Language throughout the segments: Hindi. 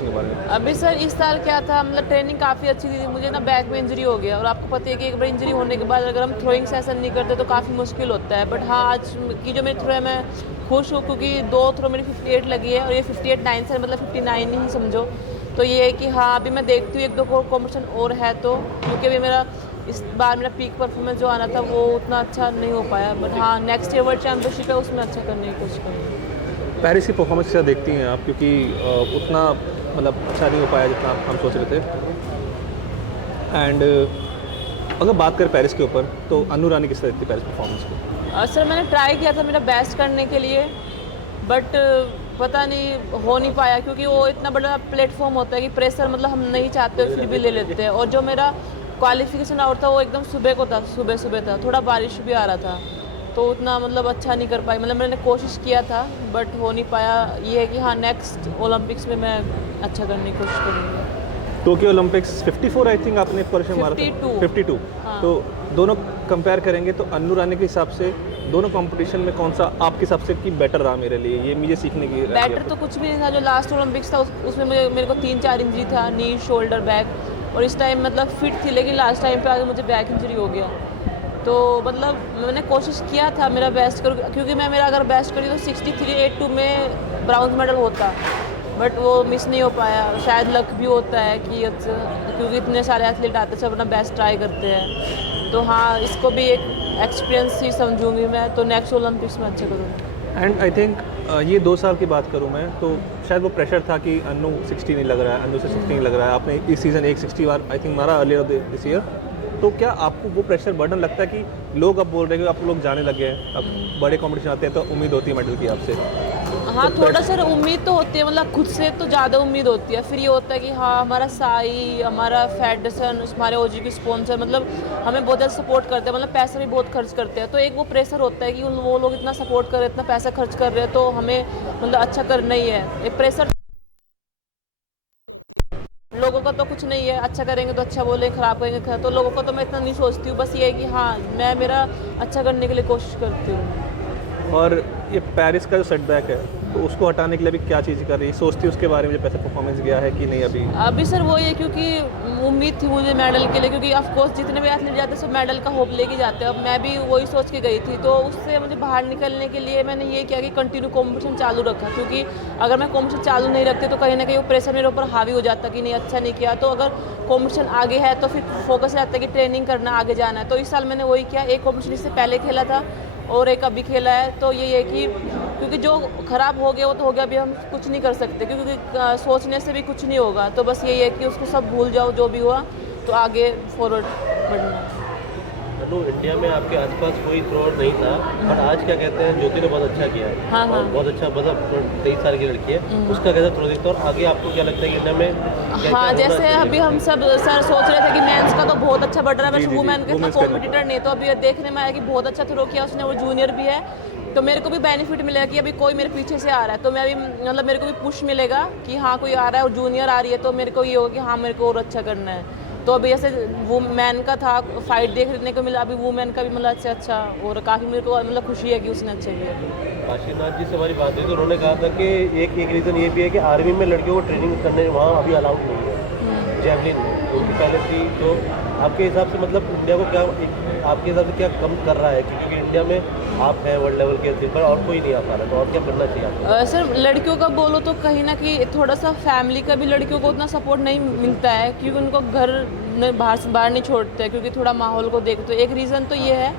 के बारे में? अभी सर इस साल क्या था, मतलब ट्रेनिंग काफ़ी अच्छी थी, मुझे ना बैक में इंजरी हो गया और आपको पता है कि एक बार इंजरी होने के बाद अगर हम थ्रोइंग सेशन नहीं करते तो काफ़ी मुश्किल होता है। बट हाँ, आज की जो मेरी थ्रो है मैं खुश हूँ क्योंकि 2 थ्रो मेरी 58 लगी है और ये 58 9 से मतलब 59 ही समझो। तो ये है कि हाँ, अभी मैं देखती हूँ 1-2 कॉम्पिटिशन और है तो, क्योंकि अभी मेरा इस बार मेरा पीक परफॉर्मेंस जो आना था वो उतना अच्छा नहीं हो पाया। बट हाँ, नेक्स्ट ईयर वर्ल्ड चैम्पियनशिप है, उसमें अच्छा करने की कोशिश करूँगी। पेरिस की परफॉर्मेंस क्या देखती हैं आप, क्योंकि उतना मतलब अच्छा नहीं हो पाया जितना हम सोच रहे थे। एंड अगर बात करें पेरिस के ऊपर तो अनु रानी किस तरह देखती है पेरिस परफॉर्मेंस को? सर मैंने ट्राई किया था मेरा बेस्ट करने के लिए, बट पता नहीं हो नहीं पाया क्योंकि वो इतना बड़ा प्लेटफॉर्म होता है कि प्रेशर मतलब हम नहीं चाहते फिर भी ले लेते हैं। और जो मेरा क्वालिफिकेशन आउट था वो एकदम सुबह को था, सुबह सुबह था, थोड़ा बारिश भी आ रहा था तो उतना मतलब अच्छा नहीं कर पाई। मतलब मैंने कोशिश किया था बट हो नहीं पाया। ये है कि हाँ, नेक्स्ट ओलंपिक्स में मैं अच्छा करने की कोशिश करूँगी। टोक्यो ओलंपिक्स 54 आई थिंक आपने क्वालिफाई मारा था। 52 52। हाँ। तो दोनों कंपेयर करेंगे तो अनु रानी के हिसाब से दोनों कंपटीशन में कौन सा आपके हिसाब से की बेटर रहा मेरे लिए, ये मुझे सीखने की बैटर तो कुछ भी नहीं था। जो लास्ट ओलंपिक्स था उसमें मेरे को 3-4 इंजरी था, नी, शोल्डर, बैक। और इस टाइम मतलब फिट थी लेकिन लास्ट टाइम पे आगे मुझे बैक इंजरी हो गया। तो मतलब मैंने कोशिश किया था मेरा बेस्ट करूँ क्योंकि मैं मेरा अगर बेस्ट करी तो 63-82 में ब्राउन्ज मेडल होता, बट वो मिस नहीं हो पाया। शायद लक भी होता है कि क्योंकि इतने सारे एथलीट आते हैं, सब अपना बेस्ट ट्राई करते हैं। तो हाँ, इसको भी एक एक्सपीरियंस ही समझूंगी मैं, तो नेक्स्ट ओलंपिक्स में अच्छा करूँगी। एंड आई थिंक ये 2 साल की बात करूँ मैं तो शायद वो प्रेशर था कि अनु 60 नहीं लग रहा है, अनु से 60 नहीं लग रहा है। आपने इस सीज़न एक 60 बार आई थिंक मारा अर्लियर दिस ईयर। तो क्या आपको वो प्रेशर बर्डन लगता है कि लोग अब बोल रहे हैं कि आप लोग जाने लगे हैं, अब बड़े कंपटीशन आते हैं तो उम्मीद होती है मेडल की आपसे? हाँ, तो थोड़ा सा उम्मीद तो होती है, मतलब खुद से तो ज़्यादा उम्मीद होती है। फिर ये होता है कि हाँ, हमारा साई, हमारा फेडरेशन, हमारे ओजी के स्पॉन्सर मतलब हमें बहुत ज़्यादा सपोर्ट करते हैं, मतलब पैसा भी बहुत खर्च करते हैं। तो एक वो प्रेशर होता है कि वो लोग इतना सपोर्ट कर रहे हैं, इतना पैसा खर्च कर रहे हैं तो हमें मतलब अच्छा करना ही है। एक प्रेशर लोगों का तो कुछ नहीं है, अच्छा करेंगे तो अच्छा बोले, खराब करेंगे खराब। तो लोगों को तो मैं इतना नहीं सोचती हूँ, बस ये है कि हाँ, मैं मेरा अच्छा करने के लिए कोशिश करती हूँ। और ये पेरिस का जो सेटबैक है तो उसको हटाने के लिए अभी क्या चीज़ कर रही है, सोचती है उसके बारे में, जो पैसा परफॉर्मेंस गया है कि नहीं अभी? अभी सर वो ये क्योंकि उम्मीद थी मुझे मेडल के लिए, क्योंकि ऑफ कोर्स जितने भी एथलीट जाते हैं सब मेडल का होप लेके जाते हैं। अब मैं भी वही सोच के गई थी, तो उससे मुझे बाहर निकलने के लिए मैंने ये किया कि कंटिन्यू कॉम्पिटिशन चालू रखा। क्योंकि अगर मैं कॉम्पिटिशन चालू नहीं रखती तो कहीं ना कहीं वो प्रेशर मेरे ऊपर हावी हो जाता कि नहीं अच्छा नहीं किया। तो अगर कॉम्पिटिशन आगे है तो फिर फोकस रहता है कि ट्रेनिंग करना, आगे जाना है। तो इस साल मैंने वही किया, एक कॉम्पिटिशन इससे पहले खेला था और एक अभी खेला है। तो ये है कि क्योंकि जो खराब हो गया वो तो हो गया, अभी हम कुछ नहीं कर सकते क्योंकि सोचने से भी कुछ नहीं होगा। तो बस यही है कि उसको सब भूल जाओ जो भी हुआ, तो आगे फॉरवर्ड बढ़ना। अनु, इंडिया में आपके आसपास कोई थ्रोअर नहीं था, पर आज क्या कहते हैं ज्योति ने बहुत अच्छा किया है। हाँ, और हाँ। बहुत अच्छा, मतलब 23 साल की लड़की है, उसका कैसा थ्रो दिखता है? और आगे आपको क्या लगता है कि इंडिया में क्या हाँ, होना जैसे चाहिए? अभी हम सब सर सोच रहे थे कि मेंस का तो बहुत अच्छा बढ़ रहा है, जी, बट जी, वुमेन का इतना women's का कॉम्पिटिटर नहीं। तो अभी देखने में आया कि बहुत अच्छा थ्रो किया उसने, वो जूनियर भी है। तो मेरे को भी बेनिफिट मिलेगा कि अभी कोई मेरे पीछे से आ रहा है, तो मैं भी मतलब मेरे को भी पुश मिलेगा कि हाँ कोई आ रहा है और जूनियर आ रही है, तो मेरे को ये होगा कि हाँ मेरे को और अच्छा करना है। तो अभी जैसे वो मैन का था फाइट देखने को मिला, अभी वुमेन का भी मतलब अच्छा और काफ़ी मेरे को मतलब खुशी है कि उसने अच्छा किया। काशीनाथ जी से हमारी बात हुई तो उन्होंने कहा था कि एक रीज़न ये भी है कि आर्मी में लड़कियों को ट्रेनिंग करने वहाँ अभी अलाउड नहीं है, जेवलिन उनकी पहले थी। तो आपके हिसाब से मतलब इंडिया को क्या, आपके हिसाब से क्या कम कर रहा है? क्योंकि इंडिया में आप हैं वर्ल्ड लेवल के एथलीट, पर और कोई नहीं आ पा रहा, तो और क्या करना चाहिए आपको? सर लड़कियों का बोलो तो कहीं ना कहीं थोड़ा सा फैमिली का भी लड़कियों को उतना सपोर्ट नहीं मिलता है, क्योंकि उनको घर बाहर नहीं छोड़ते हैं, क्योंकि थोड़ा माहौल को देखते। तो एक रीज़न तो ये है।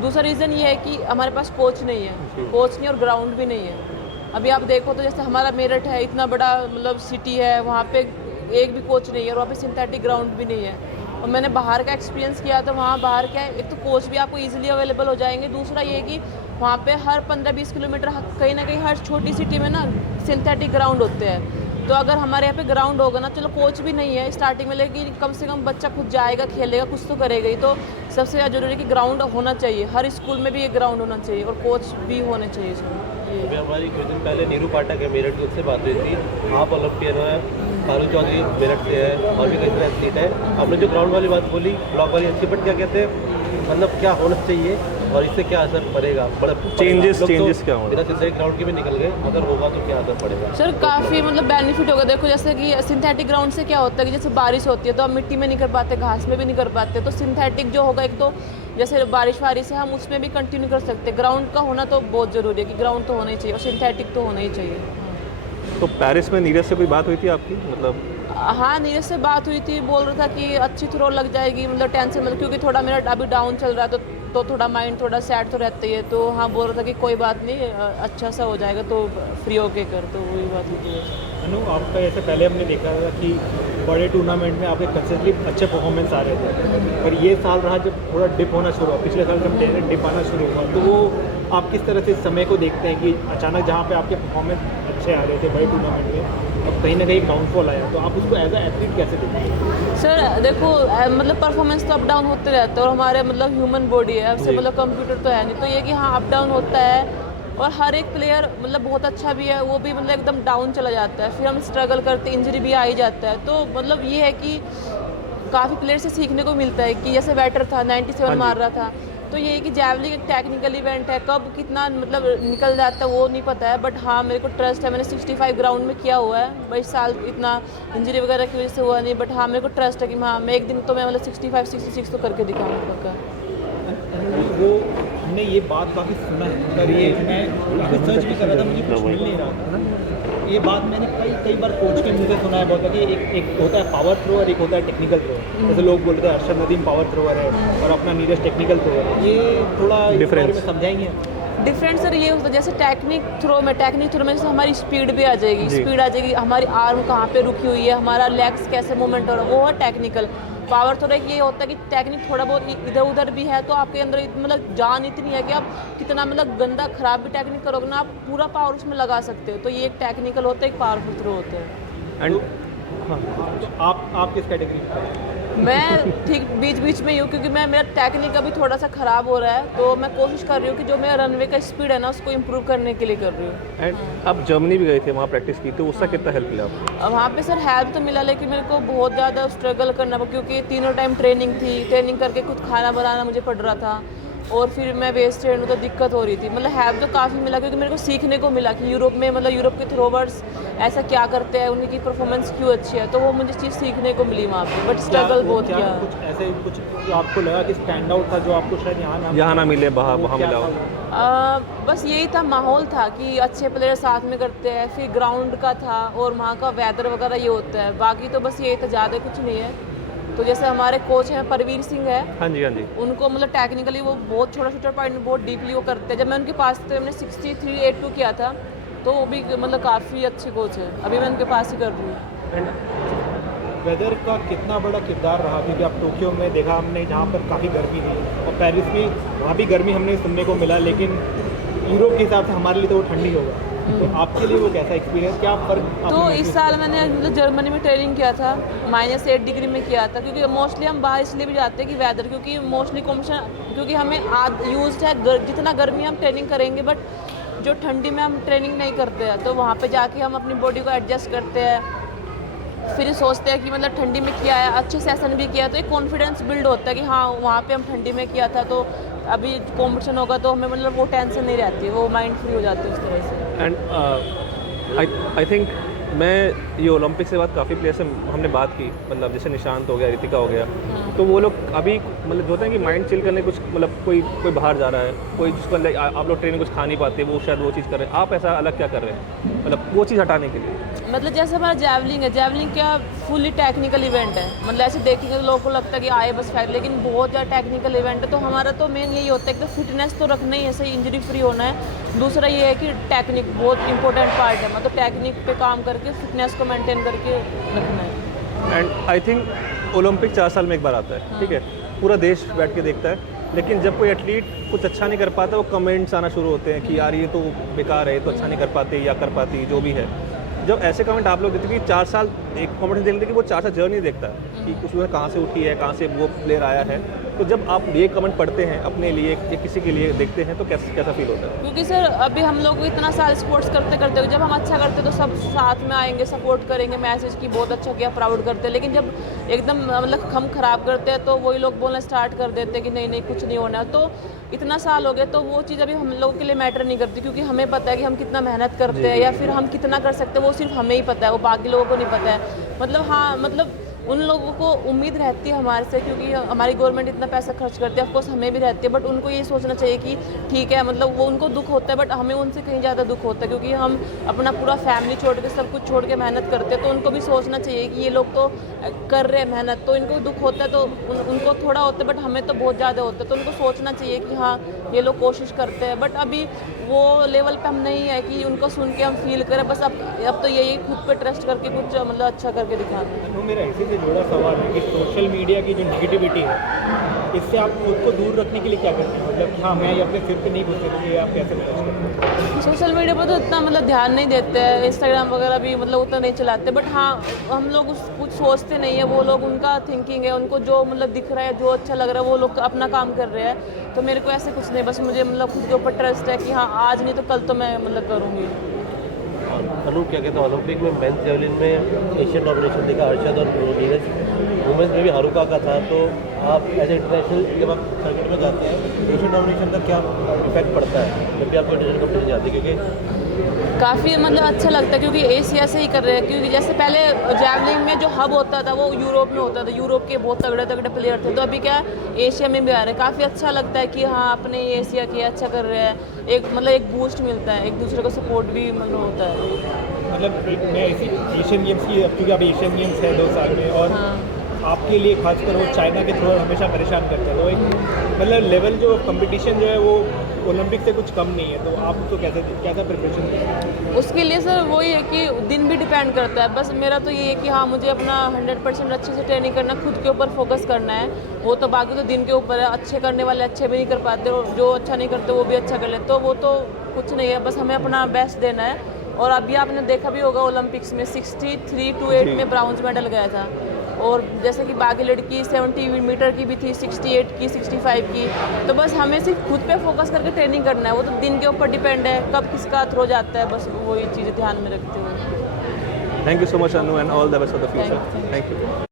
दूसरा रीज़न ये है कि हमारे पास कोच नहीं है, कोच नहीं और ग्राउंड भी नहीं है। अभी आप देखो तो जैसे हमारा मेरठ है, इतना बड़ा मतलब सिटी है, वहाँ पे एक भी कोच नहीं है और वहाँ पे सिंथेटिक ग्राउंड भी नहीं है। और मैंने बाहर का एक्सपीरियंस किया तो वहाँ बाहर क्या है, एक तो कोच भी आपको इजीली अवेलेबल हो जाएंगे। दूसरा ये कि वहाँ पे हर 15-20 किलोमीटर कहीं ना कहीं हर छोटी सिटी में ना सिंथेटिक ग्राउंड होते हैं। तो अगर हमारे यहाँ पे ग्राउंड होगा ना, चलो कोच भी नहीं है स्टार्टिंग में, लेकिन कम से कम बच्चा खुद जाएगा, खेलेगा, कुछ तो करेगा ही। तो सबसे ज़्यादा जरूरी है कि ग्राउंड होना चाहिए, हर स्कूल में भी एक ग्राउंड होना चाहिए और कोच भी होने चाहिए इसमें। अभी हमारी कुछ दिन पहले नीरू पाठक है मेरठ की, उससे बात हुई थी। आप ओलंपियन है, फारूक चौधरी मेरठ से है और भी कई सारे एथलीट है। आपने जो ग्राउंड वाली बात बोली, ब्लॉक वाली अच्छी, बट क्या कहते हैं मतलब क्या होना चाहिए और इससे क्या असर पड़ेगा? बड़ा Changes लोग तो क्या होंगे? बिना सिंथेटिक ग्राउंड के भी निकल गए, अगर होगा तो क्या असर पड़ेगा? सर काफ़ी मतलब बेनिफिट होगा। देखो जैसे कि सिंथेटिक ग्राउंड से क्या होता है कि जैसे बारिश होती है तो हम मिट्टी में नहीं कर पाते, घास में भी नहीं कर पाते, तो सिंथेटिक जो होगा एक तो जैसे बारिश वारिश है हम उसमें भी कंटिन्यू कर सकते हैं। ग्राउंड का होना तो बहुत ज़रूरी है कि ग्राउंड तो होना ही चाहिए और सिंथेटिक तो होना ही चाहिए। तो पेरिस में नीरज से कोई बात हुई थी आपकी, मतलब? हाँ, नीरज से बात हुई थी, बोल रहा था कि अच्छी थ्रो लग जाएगी, मतलब टेंशन मतलब, क्योंकि थोड़ा मेरा अभी डाउन चल रहा है तो थोड़ा माइंड थोड़ा सैड तो रहता ही है। तो हाँ बोल रहा था कि कोई बात नहीं, अच्छा सा हो जाएगा, तो फ्री होके कर, तो वही बात हुई थी। अनु, आपका जैसे पहले हमने देखा था कि बड़े टूर्नामेंट में आपके कंसिस्टेंटली अच्छे परफॉर्मेंस आ रहे थे, पर ये साल रहा जब थोड़ा डिप होना शुरू हुआ, पिछले साल जब डिप आना शुरू हुआ, तो वो आप किस तरह से इस समय को देखते हैं कि अचानक जहाँ पे आपके परफॉर्मेंस अच्छे आ रहे थे बड़े टूर्नामेंट में, अब कहीं ना कहीं डाउनफॉल आया, तो आप उसको एज अ एथलीट कैसे देखते हैं? सर देखो मतलब परफॉर्मेंस तो अप डाउन होते रहते हैं और हमारे मतलब ह्यूमन बॉडी है, उससे मतलब कंप्यूटर तो है नहीं, तो ये कि हाँ अप डाउन होता है। और हर एक प्लेयर मतलब बहुत अच्छा भी है, वो भी मतलब एकदम डाउन चला जाता है, फिर हम स्ट्रगल करते, इंजरी भी आ ही जाता है। तो मतलब ये है कि काफ़ी प्लेयर से सीखने को मिलता है कि जैसे बैटर था 97 मार रहा था, तो ये है कि जैवलिंग एक टेक्निकल इवेंट है, कब कितना मतलब निकल जाता है वो नहीं पता है, बट हाँ मेरे को ट्रस्ट है, मैंने 65 ग्राउंड में किया हुआ है, भाई साल इतना इंजरी वगैरह की वजह से हुआ नहीं, बट हाँ मेरे को ट्रस्ट है कि हाँ मैं एक दिन तो मैं मतलब 65 66 तो करके दिखाऊंगा पक्का। वो हमने ये बात काफ़ी सुना है, पर ये मैं काफ़ी सर्च भी कर रहा था, मुझे कुछ मिल नहीं रहा था। ये बात मैंने कई बार कोच के मुझे सुना है बहुत है कि एक होता है पावर थ्रो और एक होता है टेक्निकल थ्रो। जैसे लोग बोलते हैं अरशद नदीम पावर थ्रोअर है और अपना नीरज टेक्निकल थ्रोअर है, ये थोड़ा इस बारे में समझाएंगे? डिफरेंस सर ये होता है जैसे टेक्निक थ्रो में जैसे हमारी स्पीड भी आ जाएगी, स्पीड आ जाएगी, हमारी आर्म कहाँ पे रुकी हुई है, हमारा लेग्स कैसे मूवमेंट हो रहा है, वो है टेक्निकल। पावर थ्रो ये होता है कि टेक्निक थोड़ा बहुत इधर उधर भी है, तो आपके अंदर मतलब जान इतनी है कि आप कितना मतलब गंदा खराब भी टेक्निक करोगे ना, आप पूरा पावर उसमें लगा सकते हो। तो ये एक टेक्निकल होता है, एक पावरफुल थ्रो होता है। एंड तो आप किस कैटेगरी में? मैं ठीक बीच बीच में ही हूँ, क्योंकि मेरा टेक्निक अभी थोड़ा सा ख़राब हो रहा है, तो मैं कोशिश कर रही हूँ कि जो मेरा रनवे का स्पीड है ना उसको इम्प्रूव करने के लिए कर रही हूँ। एंड आप जर्मनी भी गए थे, वहाँ प्रैक्टिस की, तो उसका कितना हेल्प मिला आपको? अब वहाँ पे सर हेल्प तो मिला, लेकिन मेरे को बहुत ज़्यादा स्ट्रगल करना पड़ा, क्योंकि तीनों टाइम ट्रेनिंग थी, ट्रेनिंग करके खुद खाना बनाना मुझे पड़ रहा था, और फिर मैं वेस्टेड हूँ तो दिक्कत हो रही थी। मतलब हेल्प तो काफ़ी मिला, क्योंकि मेरे को सीखने को मिला कि यूरोप में मतलब यूरोप के थ्रोवर्स ऐसा क्या करते हैं, उनकी परफॉर्मेंस क्यों अच्छी है, तो वो मुझे चीज़ सीखने को मिली वहाँ पे, बट स्ट्रगल बहुत किया। कुछ ऐसे कुछ जो आपको लगा कि स्टैंड आउट था, जो आपको शायद यहाँ ना मिले, वहाँ मिला हो? बस यही था, माहौल था कि अच्छे प्लेयर साथ में करते हैं, फिर ग्राउंड का था और वहाँ का वेदर वगैरह ये होता है, बाकी तो बस यही था, ज़्यादा कुछ नहीं है। तो जैसे हमारे कोच हैं परवीर सिंह है, हाँ जी हाँ जी, उनको मतलब टेक्निकली वो बहुत छोटा छोटा पॉइंट बहुत डीपली वो करते हैं। जब मैं उनके पास थे, मैंने 6382 किया था, तो वो भी मतलब काफ़ी अच्छे कोच है, अभी मैं उनके पास ही कर रही हूँ। वेदर का कितना बड़ा किरदार रहा, क्योंकि आप टोक्यो में देखा हमने जहाँ पर काफ़ी गर्मी थी, और पेरिस में वहाँ भी गर्मी हमने सुनने को मिला, लेकिन यूरोप के हिसाब से हमारे लिए तो वो ठंडी होगा, तो आपके लिए वो कैसा एक्सपीरियंस, क्या फ़र्क? तो इस साल मैंने मतलब जर्मनी में ट्रेनिंग किया था, -8 डिग्री में किया था, क्योंकि मोस्टली हम बाहर इसलिए भी जाते हैं कि वेदर, क्योंकि मोस्टली कॉम्पिटिशन, क्योंकि हमें यूज है जितना गर्मी हम ट्रेनिंग करेंगे, बट जो ठंडी में हम ट्रेनिंग नहीं करते हैं, तो वहाँ पे जाके हम अपनी बॉडी को एडजस्ट करते हैं, फिर सोचते हैं कि मतलब ठंडी में किया है, अच्छे सेशन भी किया, तो एक कॉन्फिडेंस बिल्ड होता है कि हाँ वहाँ पे हम ठंडी में किया था, तो अभी कॉम्पिटिशन होगा तो हमें मतलब वो टेंशन नहीं रहती, वो माइंड फ्री हो जाते हैं उस तरह से। एंड आई थिंक मैं ये ओलंपिक से बाद काफ़ी प्लेयर से हमने बात की, मतलब जैसे निशांत हो गया, रितिका हो गया, तो वो लोग अभी मतलब जो होता है कि माइंड चिल करने कुछ मतलब कोई बाहर जा रहा है, कोई जिसको अंदर आप लोग ट्रेनिंग कुछ खा नहीं पाते, वो शायद वो चीज़ कर रहे हैं, आप ऐसा अलग क्या कर रहे हैं मतलब वो चीज़ हटाने के लिए? मतलब जैसे हमारा जैवलिंग है, जैवलिंग क्या फुली टेक्निकल इवेंट है, मतलब ऐसे देखेंगे तो लोगों को लगता है कि आए बस फाइट, लेकिन बहुत ज़्यादा टेक्निकल इवेंट है, तो हमारा तो मेन यही होता है कि फिटनेस तो रखना ही है, सही इंजरी फ्री होना है, दूसरा ये है कि टेक्निक बहुत इंपॉर्टेंट पार्ट है, मतलब टेक्निक पे काम करके फिटनेस को मेंटेन करके रखना है। एंड आई थिंक ओलंपिक 4 साल में एक बार आता है, ठीक है, पूरा देश बैठ के देखता है, लेकिन जब कोई एथलीट कुछ अच्छा नहीं कर पाता, वो कमेंट्स आना शुरू होते हैं कि यार ये तो बेकार है, ये तो अच्छा नहीं कर पाते या कर पाती, जो भी है। जब ऐसे कमेंट आप लोग देते कि 4 साल एक कमेंट देख लेते कि वो 4 साल जर्नी देखता है कि उसमें कहाँ से उठी है, कहाँ से वो प्लेयर आया है, तो जब आप ये कमेंट पढ़ते हैं अपने लिए या किसी के लिए देखते हैं, तो कैसा फील होता है? क्योंकि सर अभी हम लोग इतना साल स्पोर्ट्स करते करते, जब हम अच्छा करते तो सब साथ में आएंगे, सपोर्ट करेंगे, मैसेज की बहुत अच्छा किया, प्राउड करते हैं, लेकिन जब एकदम मतलब हम खराब करते हैं तो वही लोग बोलना स्टार्ट कर देते हैं कि नहीं नहीं कुछ नहीं होना, तो इतना साल हो गया, तो वो चीज़ अभी हम लोगों के लिए मैटर नहीं करती, क्योंकि हमें पता है कि हम कितना मेहनत करते हैं या फिर हम कितना कर सकते हैं, वो सिर्फ हमें ही पता है, वो बाकी लोगों को नहीं पता है। मतलब हाँ, मतलब उन लोगों को उम्मीद रहती है हमारे से, क्योंकि हमारी गवर्नमेंट इतना पैसा खर्च करती है, ऑफकोर्स हमें भी रहती है, बट उनको ये सोचना चाहिए कि ठीक है, मतलब वो उनको दुख होता है, बट हमें उनसे कहीं ज़्यादा दुख होता है, क्योंकि हम अपना पूरा फैमिली छोड़ के, सब कुछ छोड़ के मेहनत करते हैं। तो उनको भी सोचना चाहिए कि ये लोग तो कर रहे हैं मेहनत, तो इनको दुख होता है, तो उनको थोड़ा होता है, बट हमें तो बहुत ज़्यादा होता है। तो उनको सोचना चाहिए कि हाँ, ये लोग कोशिश करते हैं, बट अभी वो लेवल पे हम नहीं है कि उनको सुन के हम फील करें। बस अब तो यही खुद पे ट्रस्ट करके कुछ मतलब अच्छा करके दिखाना है। वो मेरा इसी से जुड़ा सवाल है कि सोशल मीडिया की जो नेगेटिविटी है, इससे आप खुद को दूर रखने के लिए क्या करते हैं? मतलब हाँ, मैं ये अपने सिर पे नहीं घुसने दूँगी, आप कैसे मैनेज करते हैं? सोशल मीडिया पर तो इतना मतलब ध्यान नहीं देते हैं, इंस्टाग्राम वगैरह भी मतलब उतना नहीं चलाते, बट हाँ, हम लोग कुछ सोचते नहीं है, वो लोग उनका थिंकिंग है, उनको जो मतलब दिख रहा है, जो अच्छा लग रहा है, वो लोग अपना काम कर रहे हैं। तो मेरे को ऐसे कुछ नहीं, बस मुझे मतलब खुद के ऊपर ट्रस्ट है कि हाँ, आज नहीं तो कल तो मैं मतलब करूँगी। अनु, क्या कहते हैं, ओलंपिक में मेंस जेवलिन में एशियन डोमिनेशन देखा अर्शद और नीरज, वुमेंस में भी हारुका का था। तो आप एज इंटरनेशनल जब आप सर्किट में जाते हैं, एशियन डोमिनेशन का क्या इफेक्ट पड़ता है जब भी आप इंटरनेशनल कंपटीशन जाते हैं? क्योंकि काफ़ी मतलब अच्छा लगता है, क्योंकि एशिया से ही कर रहे हैं, क्योंकि जैसे पहले जैवलिन में जो हब होता था वो यूरोप में होता था, यूरोप के बहुत तगड़े तगड़े प्लेयर थे, तो अभी क्या एशिया में भी आ रहे हैं। काफ़ी अच्छा लगता है कि हाँ, अपने एशिया के अच्छा कर रहे हैं, एक मतलब एक बूस्ट मिलता है, एक दूसरे को सपोर्ट भी मतलब होता है। मतलब मैं इसी एशियन गेम्स की, क्योंकि अब एशियन गेम्स है 2 साल में, और हाँ। आपके लिए खासकर वो चाइना के थ्रू हमेशा परेशान करते हैं, तो एक मतलब लेवल जो कंपटीशन जो है वो ओलंपिक से कुछ कम नहीं है, तो आप तो कैसा प्रिपरेशन करें? उसके लिए सर वही है कि दिन भी डिपेंड करता है। बस मेरा तो ये है कि हाँ, मुझे अपना 100% अच्छे से ट्रेनिंग करना, खुद के ऊपर फोकस करना है। वो तो बाकी तो दिन के ऊपर है, अच्छे करने वाले अच्छे भी नहीं कर पाते, और जो अच्छा नहीं करते वो भी अच्छा कर लेते, तो वो तो कुछ नहीं है, बस हमें अपना बेस्ट देना है। और अभी आपने देखा भी होगा ओलंपिक्स में 63 to 8 में ब्राउन्ज मेडल गया था, और जैसे कि बाकी लड़की 70 मीटर की भी थी, 68 की, 65 की। तो बस हमें सिर्फ खुद पे फोकस करके ट्रेनिंग करना है, वो तो दिन के ऊपर डिपेंड है कब किसका थ्रो जाता है, बस वही चीज़ें ध्यान में रखते हुए। Thank you so much Anu and all the best for the future. Thank you. Thank you.